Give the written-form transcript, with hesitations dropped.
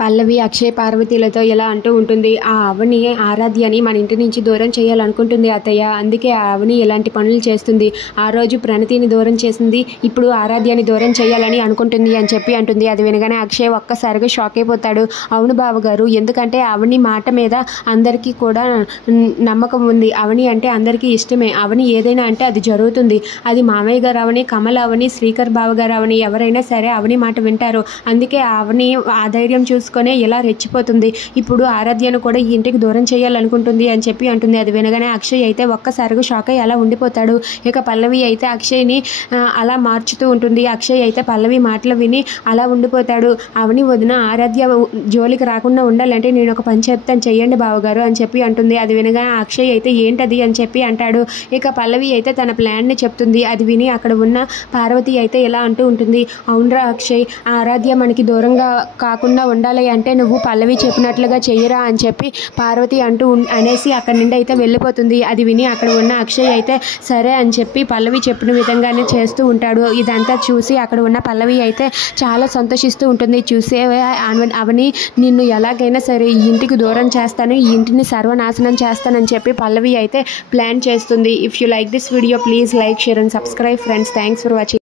పల్లవి అక్షయ్ పార్వతీలతో ఇలా అంటూ ఉంటుంది. ఆ అవని ఆరాధ్యని మన ఇంటి నుంచి దూరం చేయాలనుకుంటుంది అత్తయ్య. అందుకే ఆ అవని ఇలాంటి పనులు చేస్తుంది. ఆ రోజు ప్రణతిని దూరం చేసింది, ఇప్పుడు ఆరాధ్యని దూరం చేయాలని అనుకుంటుంది అని చెప్పి అంటుంది. అది వినగానే అక్షయ్ ఒక్కసారిగా షాక్ అయిపోతాడు. అవును బావగారు, ఎందుకంటే అవని మాట మీద అందరికీ కూడా నమ్మకం ఉంది. అవని అంటే అందరికీ ఇష్టమే. అవని ఏదైనా అంటే అది జరుగుతుంది. అది మామయ్య గారు అవని, కమల్ అవని, శ్రీకర్ బావగారు అవని, ఎవరైనా సరే అవని మాట వింటారు. అందుకే అవని ఆ ధైర్యం చూసుకునే ఇలా రెచ్చిపోతుంది. ఇప్పుడు ఆరాధ్యను కూడా ఈ ఇంటికి దూరం చేయాలనుకుంటుంది అని చెప్పి అంటుంది. అది వినగానే అక్షయ్ అయితే ఒక్కసారిగా షాక్ అయ్యి అలా ఉండిపోతాడు. ఇక పల్లవి అయితే అక్షయ్ని అలా మార్చుతూ ఉంటుంది. అక్షయ్ అయితే పల్లవి మాటలు విని అలా ఉండిపోతాడు. అవని వదిన ఆరాధ్య జోలికి రాకుండా ఉండాలంటే నేను ఒక పని చెప్తాను, చెయ్యండి బావగారు అని చెప్పి అంటుంది. అది వినగానే అక్షయ్ అయితే ఏంటది అని చెప్పి అంటాడు. ఇక పల్లవి అయితే తన ప్లాన్ని చెప్తుంది. అది విని అక్కడ ఉన్న పార్వతి అయితే ఇలా అంటూ ఉంటుంది. అవునరా అక్షయ్, ఆరాధ్య మనకి దూరంగా కాకుండా ఉండాలి అంటే నువ్వు పల్లవి చెప్పినట్లుగా చెయ్యరా అని చెప్పి పార్వతి అనేసి అక్కడి నుండి అయితే వెళ్ళిపోతుంది. అది విని అక్కడ ఉన్న అక్షయ్ అయితే సరే అని చెప్పి పల్లవి చెప్పిన విధంగానే చేస్తూ ఉంటాడు. ఇదంతా చూసి అక్కడ ఉన్న పల్లవి అయితే చాలా సంతోషిస్తూ ఉంటుంది. చూసే అవని నిన్ను ఎలాగైనా సరే ఈ ఇంటికి దూరం చేస్తాను, ఈ ఇంటిని సర్వనాశనం చేస్తానని చెప్పి పల్లవి అయితే ప్లాన్ చేస్తుంది. If you like this video please like, share and subscribe friends. Thanks for watching.